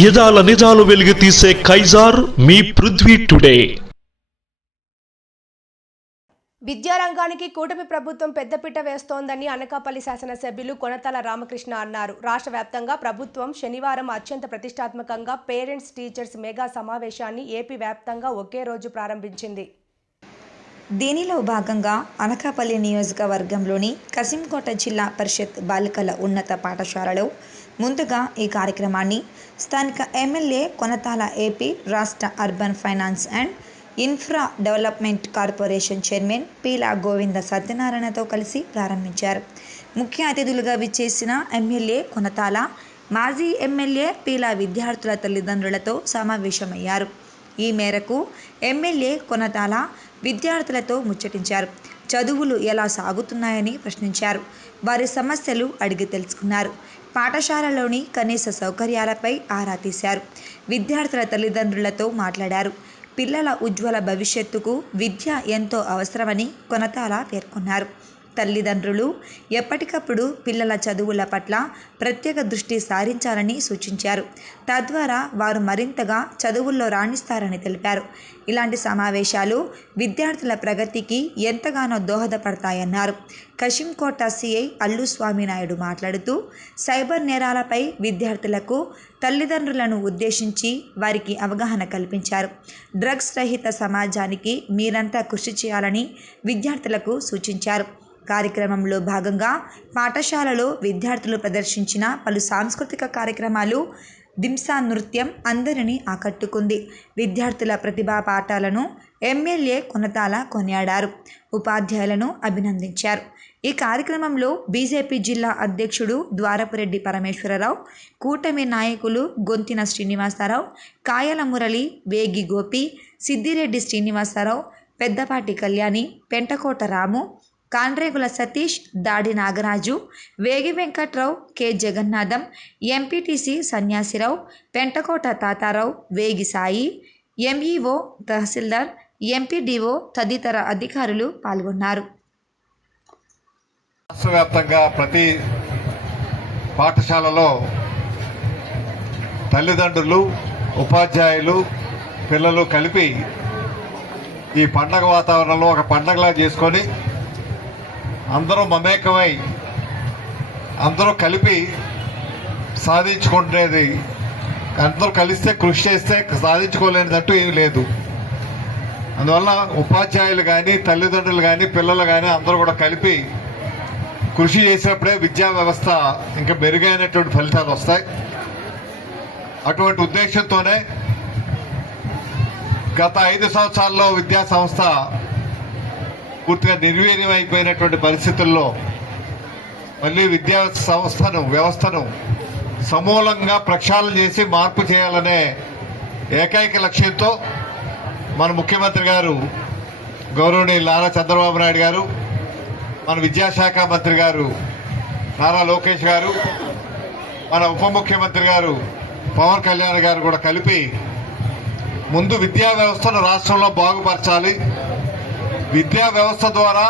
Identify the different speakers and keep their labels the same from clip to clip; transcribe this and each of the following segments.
Speaker 1: యదాల నిజాలు వెలుగు తీసే కైజార్ మీ పృథ్వీ టుడే.
Speaker 2: విద్యారంగానికి కూటమి ప్రభుత్వం పెద్దపీట వేస్తోందని అనకాపల్లి శాసనసభ్యులు కొనతల రామకృష్ణ అన్నారు. రాష్ట్ర వ్యాప్తంగా ప్రభుత్వం శనివారం అత్యంత ప్రతిష్టాత్మకంగా పేరెంట్స్ టీచర్స్ మెగా సమావేశాన్ని ఏపీ వ్యాప్తంగా ఒకే రోజు ప్రారంభించింది.
Speaker 3: దీనిలో భాగంగా అనకాపల్లి నియోజకవర్గంలోని కసింకోట జిల్లా పరిషత్ బాలికల ఉన్నత పాఠశాలలో ముందుగా ఈ కార్యక్రమాన్ని స్థానిక ఎమ్మెల్యే కొనతాల ఏపీ రాష్ట్ర urban finance and infra development corporation chairman Peela Govinda సత్యనారాయణతో కలిసి ప్రారంభించారు. ముఖ్య అతిథులుగా విచ్చేసిన ఎమ్మెల్యే కొనతాల మాజీ ఎమ్మెల్యే పీలా విద్యార్థుల తల్లిదండ్రులతో సమావేశమయ్యారు. ఈ మేరకు ఎమ్మెల్యే కొనతాల విద్యార్థులతో ముచ్చటించారు. చదువులు ఎలా సాగుతున్నాయని ప్రశ్నించారు. వారి సమస్యలు అడిగి తెలుసుకున్నారు. పాఠశాలలోని కనీస సౌకర్యాలపై ఆరా తీశారు. విద్యార్థుల తల్లిదండ్రులతో మాట్లాడారు. పిల్లల ఉజ్వల భవిష్యత్తుకు విద్య ఎంతో అవసరమని కొనతాల పేర్కొన్నారు. తల్లిదండ్రులు ఎప్పటికప్పుడు పిల్లల చదువుల పట్ల ప్రత్యేక దృష్టి సారించాలని సూచించారు. తద్వారా వారు మరింతగా చదువుల్లో రాణిస్తారని తెలిపారు. ఇలాంటి సమావేశాలు విద్యార్థుల ప్రగతికి ఎంతగానో దోహదపడతాయన్నారు. కశింకోట సిఐ అల్లు స్వామినాయుడు మాట్లాడుతూ సైబర్ నేరాలపై విద్యార్థులకు తల్లిదండ్రులను ఉద్దేశించి వారికి అవగాహన కల్పించారు. డ్రగ్స్ రహిత సమాజానికి మీరంతా కృషి చేయాలని విద్యార్థులకు సూచించారు. కార్యక్రమంలో భాగంగా పాఠశాలలో విద్యార్థులు ప్రదర్శించిన పలు సాంస్కృతిక కార్యక్రమాలు దింసా నృత్యం అందరినీ ఆకట్టుకుంది. విద్యార్థుల ప్రతిభా పాఠాలను ఎమ్మెల్యే కొనతాల కొనియాడారు. ఉపాధ్యాయులను అభినందించారు. ఈ కార్యక్రమంలో బీజేపీ జిల్లా అధ్యక్షుడు ద్వారపురెడ్డి పరమేశ్వరరావు కూటమి నాయకులు గొంతిన శ్రీనివాసరావు కాయల మురళి వేగి గోపి సిద్దిరెడ్డి శ్రీనివాసరావు పెద్దపాటి కళ్యాణి పెంటకోట రాము Kandregula Satish Dadi Nagaraju Vegi Venkatrao K. Jagannatham MPTC Sanyasirao Pentakota Tatarao Vegi Sai MEO తహసీల్దార్ ఎంపీడీఓ తదితర అధికారులు పాల్గొన్నారు.
Speaker 4: రాష్ట్రవ్యాప్తంగా ప్రతి పాఠశాలలో తల్లిదండ్రులు ఉపాధ్యాయులు పిల్లలు కలిపి ఈ పండగ వాతావరణంలో ఒక పండగలా చేసుకొని అందరూ మమేకమై అందరూ కలిపి సాధించుకునేది అందరూ కలిస్తే కృషి చేస్తే సాధించుకోలేనిదంటూ ఏమీ లేదు. అందువల్ల ఉపాధ్యాయులు కానీ తల్లిదండ్రులు కానీ పిల్లలు కానీ అందరూ కూడా కలిపి కృషి చేసినప్పుడే విద్యా వ్యవస్థ ఇంకా మెరుగైనటువంటి ఫలితాలు వస్తాయి. అటువంటి ఉద్దేశంతోనే గత ఐదు సంవత్సరాల్లో విద్యా సంస్థ పూర్తిగా నిర్వీర్యం అయిపోయినటువంటి పరిస్థితుల్లో మళ్ళీ విద్యా సంస్థను వ్యవస్థను సమూలంగా ప్రక్షాళన చేసి మార్పు చేయాలనే ఏకైక లక్ష్యంతో మన ముఖ్యమంత్రి గారు గౌరవనీయులు నారా చంద్రబాబు నాయుడు గారు మన విద్యాశాఖ మంత్రి గారు నారా లోకేష్ గారు మన ఉప ముఖ్యమంత్రి గారు పవన్ కళ్యాణ్ గారు కూడా కలిపి ముందు విద్యా వ్యవస్థను రాష్ట్రంలో బాగుపరచాలి. విద్యా వ్యవస్థ ద్వారా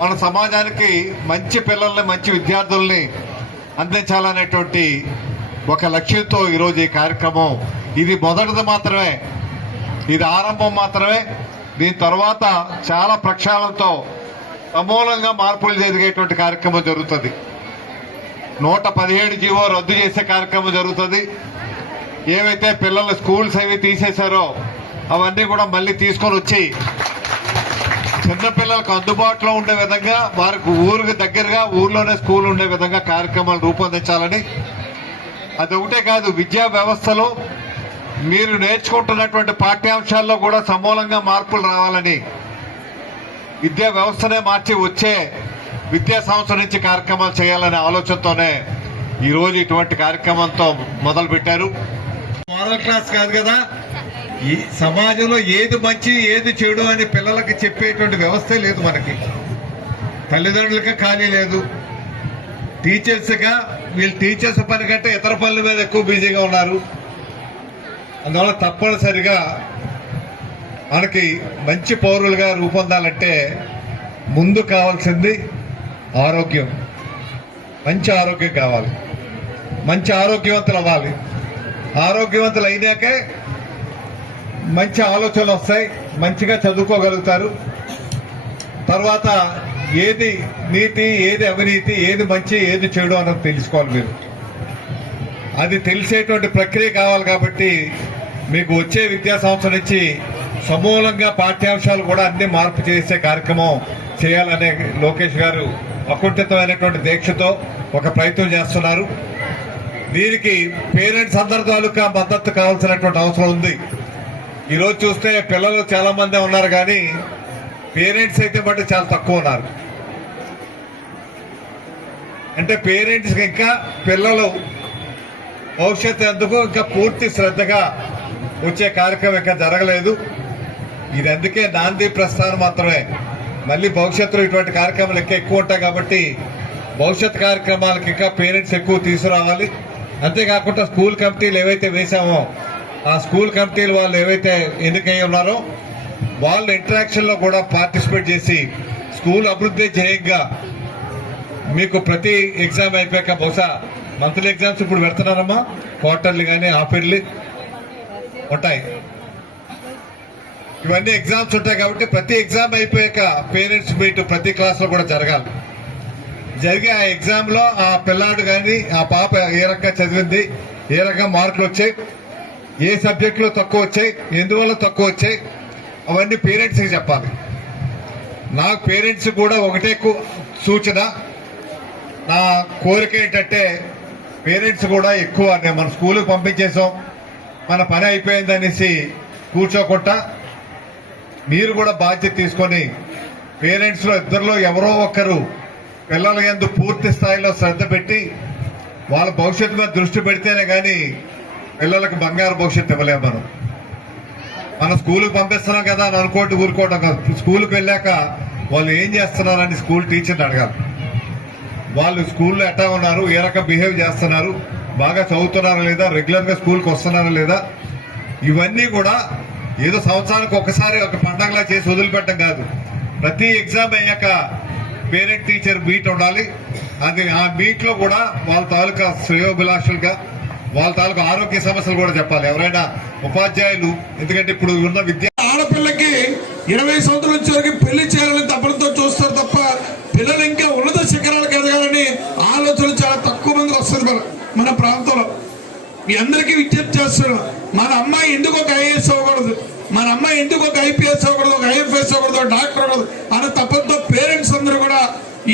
Speaker 4: మన సమాజానికి మంచి పిల్లల్ని మంచి విద్యార్థుల్ని అందించాలనేటువంటి ఒక లక్ష్యంతో ఈరోజు ఈ కార్యక్రమం. ఇది మొదటిది మాత్రమే. ఇది ఆరంభం మాత్రమే. దీని తర్వాత చాలా ప్రక్షాళనతో సమూలంగా మార్పులు జరిగేటువంటి కార్యక్రమం జరుగుతుంది. నూట పదిహేడు జీవో రద్దు చేసే కార్యక్రమం జరుగుతుంది. ఏవైతే పిల్లలు స్కూల్స్ అవి తీసేశారో అవన్నీ కూడా మళ్ళీ తీసుకొని వచ్చి చిన్నపిల్లలకు అందుబాటులో ఉండే విధంగా వారికి ఊరికి దగ్గరగా ఊర్లోనే స్కూల్ ఉండే విధంగా కార్యక్రమాలు రూపొందించాలని. అది ఒకటే కాదు విద్యా వ్యవస్థలో మీరు నేర్చుకుంటున్నటువంటి పాఠ్యాంశాల్లో కూడా సమూలంగా మార్పులు రావాలని. విద్యా వ్యవస్థనే మార్చి వచ్చే విద్యా సంవత్సరం నుంచి కార్యక్రమాలు చేయాలనే ఆలోచనతోనే ఈరోజు ఇటువంటి కార్యక్రమంతో మొదలు పెట్టారు మోడల్ క్లాస్ కాదు కదా? ఈ సమాజంలో ఏది మంచి ఏది చెడు అని పిల్లలకి చెప్పేటువంటి వ్యవస్థే లేదు మనకి. తల్లిదండ్రులకి ఖాళీ లేదు. టీచర్స్గా వీళ్ళు టీచర్స్ పని కంటే ఇతర పనుల మీద ఎక్కువ బిజీగా ఉన్నారు. అందువల్ల తప్పనిసరిగా మనకి మంచి పౌరులుగా రూపొందాలంటే ముందు కావాల్సింది ఆరోగ్యం. మంచి ఆరోగ్యం కావాలి. మంచి ఆరోగ్యవంతులు అవ్వాలి. ఆరోగ్యవంతులు అయినాకే మంచి ఆలోచనలు వస్తాయి మంచిగా చదువుకోగలుగుతారు. తర్వాత ఏది నీతి ఏది అవినీతి ఏది మంచి ఏది చెడు అన్నది తెలుసుకోవాలి మీరు. అది తెలిసేటువంటి ప్రక్రియ కావాలి కాబట్టి మీకు వచ్చే విద్యా సంవత్సరం నుంచి సమూలంగా పాఠ్యాంశాలు కూడా అన్ని మార్పు చేసే కార్యక్రమం చేయాలనే లోకేష్ గారు అకుంఠితమైనటువంటి దీక్షతో ఒక ప్రయత్నం చేస్తున్నారు. దీనికి పేరెంట్స్ అందరి తాలూకా మద్దతు కావాల్సినటువంటి అవసరం ఉంది. ఈరోజు చూస్తే పిల్లలు చాలా మంది ఉన్నారు కానీ పేరెంట్స్ అయితే బట్టి చాలా తక్కువ ఉన్నారు. అంటే పేరెంట్స్ ఇంకా పిల్లలు భవిష్యత్తు ఎందుకు ఇంకా పూర్తి శ్రద్ధగా వచ్చే కార్యక్రమం ఇంకా జరగలేదు. ఇది అందుకే నాంది ప్రస్థానం మాత్రమే. మళ్ళీ భవిష్యత్తులో ఇటువంటి కార్యక్రమాలు ఇంకా ఎక్కువ ఉంటాయి కాబట్టి భవిష్యత్ కార్యక్రమాలకు ఇంకా పేరెంట్స్ ఎక్కువ తీసుకురావాలి. అంతేకాకుండా స్కూల్ కమిటీలు ఏవైతే వేశామో ఆ స్కూల్ కమిటీలు వాళ్ళు ఏవైతే ఎన్నికై ఉన్నారో వాళ్ళ ఇంటరాక్షన్లో కూడా పార్టిసిపేట్ చేసి స్కూల్ అభివృద్ధి చేయగా మీకు ప్రతి ఎగ్జామ్ అయిపోయాక బహుశా మంత్లీ ఎగ్జామ్స్ ఇప్పుడు పెడుతున్నారమ్మా. క్వార్టర్లీ కానీ హాఫ్ ఇయర్లీ ఉంటాయి. ఇవన్నీ ఎగ్జామ్స్ ఉంటాయి కాబట్టి ప్రతి ఎగ్జామ్ అయిపోయాక పేరెంట్స్ మీట్ ప్రతి క్లాస్లో కూడా జరగాలి. జరిగే ఆ ఎగ్జామ్లో ఆ పిల్లాడు కానీ ఆ పాప ఏ రకంగా చదివింది ఏ రకంగా మార్కులు వచ్చాయి ఏ సబ్జెక్ట్లో తక్కువ వచ్చాయి ఎందువల్ల తక్కువ వచ్చాయి అవన్నీ పేరెంట్స్కి చెప్పాలి. నాకు పేరెంట్స్ కూడా ఒకటే సూచన. నా కోరిక ఏంటంటే పేరెంట్స్ కూడా ఎక్కువ మన స్కూల్కి పంపించేసాం మన పని అయిపోయింది అనేసి కూర్చోకుండా మీరు కూడా బాధ్యత తీసుకొని పేరెంట్స్లో ఇద్దరిలో ఎవరో ఒకరు పిల్లల ఎందు పూర్తి స్థాయిలో శ్రద్ధ పెట్టి వాళ్ళ భవిష్యత్తు మీద దృష్టి పెడితేనే కానీ పిల్లలకు బంగారు భవిష్యత్తు ఇవ్వలేము మనం. మనం స్కూల్కి పంపిస్తున్నాం కదా అని అనుకోటి ఊరుకోవడం కాదు స్కూల్కి వెళ్ళాక వాళ్ళు ఏం చేస్తున్నారని స్కూల్ టీచర్ని అడగాలి. వాళ్ళు స్కూల్లో ఎట్టా ఉన్నారు ఏ రకం బిహేవ్ చేస్తున్నారు బాగా చదువుతున్నారా లేదా రెగ్యులర్గా స్కూల్కి వస్తున్నారా లేదా ఇవన్నీ కూడా ఏదో సంవత్సరానికి ఒకసారి ఒక పండగలా చేసి వదిలిపెట్టడం కాదు. ప్రతి ఎగ్జామ్ అయ్యాక పేరెంట్ టీచర్ మీట్ ఉండాలి. అది ఆ మీట్లో కూడా వాళ్ళ తాలూకా శ్రేయోభిలాషులుగా వాళ్ళ తాలూకు ఆరోగ్య సమస్యలు కూడా చెప్పాలి. ఎవరైనా ఉపాధ్యాయులు ఎందుకంటే ఇప్పుడు ఉన్న విద్య
Speaker 5: ఆడపిల్లకి ఇరవై సంవత్సరాల వచ్చే వరకు పెళ్ళి చేయాలని తప్పులతో చూస్తారు తప్ప పిల్లలు ఇంకా ఉన్నత శిఖరాలకు ఎదగాలని ఆలోచన చాలా తక్కువ మందికి వస్తుంది మన మన ప్రాంతంలో. మీ అందరికీ విజ్ఞప్తి చేస్తున్నాను మన అమ్మాయి ఎందుకు ఒక ఐఏఎస్ అవ్వకూడదు? మన అమ్మాయి ఎందుకు ఒక ఐపీఎస్ అవ్వకూడదు? ఒక ఐఎఫ్ఎస్ అవ్వకూడదు? ఒక డాక్టర్ అవ్వకూడదు? అనే తప్పంతో పేరెంట్స్ అందరూ కూడా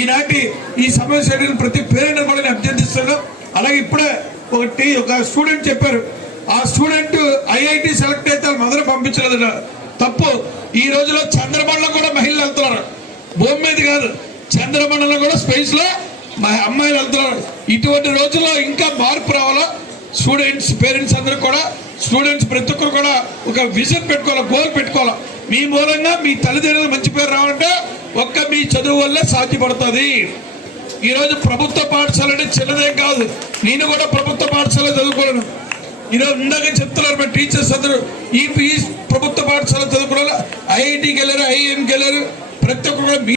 Speaker 5: ఈనాటి ఈ సమస్య ప్రతి పేరెంట్ కూడా నేను అభ్యర్థిస్తున్నాను అలాగే ఇప్పుడే ఒకటి ఒక స్టూడెంట్ చెప్పారు. ఆ స్టూడెంట్ ఐఐటి సెలెక్ట్ అయితే వాళ్ళ మదర్ పంపించలేదు తప్పు. ఈ రోజులో చంద్రమండలం కూడా మహిళలు వెళ్తున్నారు. భూమి మీద కాదు. చంద్రమండలం కూడా స్పేస్లో మా అమ్మాయిలు వెళ్తున్నారు. ఇటువంటి రోజుల్లో ఇంకా మార్పు రావాలా? స్టూడెంట్స్ పేరెంట్స్ అందరూ కూడా స్టూడెంట్స్ ప్రతి ఒక్కరు కూడా ఒక విజన్ పెట్టుకోవాలి గోల్ పెట్టుకోవాలి? మీ మూలంగా మీ తల్లిదండ్రులు మంచి పేరు రావాలంటే ఒక్క మీ చదువు వల్లే సాధ్యపడుతుంది. ఈ రోజు ప్రభుత్వ పాఠశాల అంటే చిన్నదేం కాదు. నేను కూడా ప్రభుత్వ పాఠశాల చదువుకోలేను. ఈరోజు ఇందాక చెప్తున్నారు మా టీచర్స్ అందరూ ఈ ప్రభుత్వ పాఠశాల చదువుకోవాలి? ఐఐటికి వెళ్ళారు ఐఎంకి వెళ్ళారు ప్రతి ఒక్కరు కూడా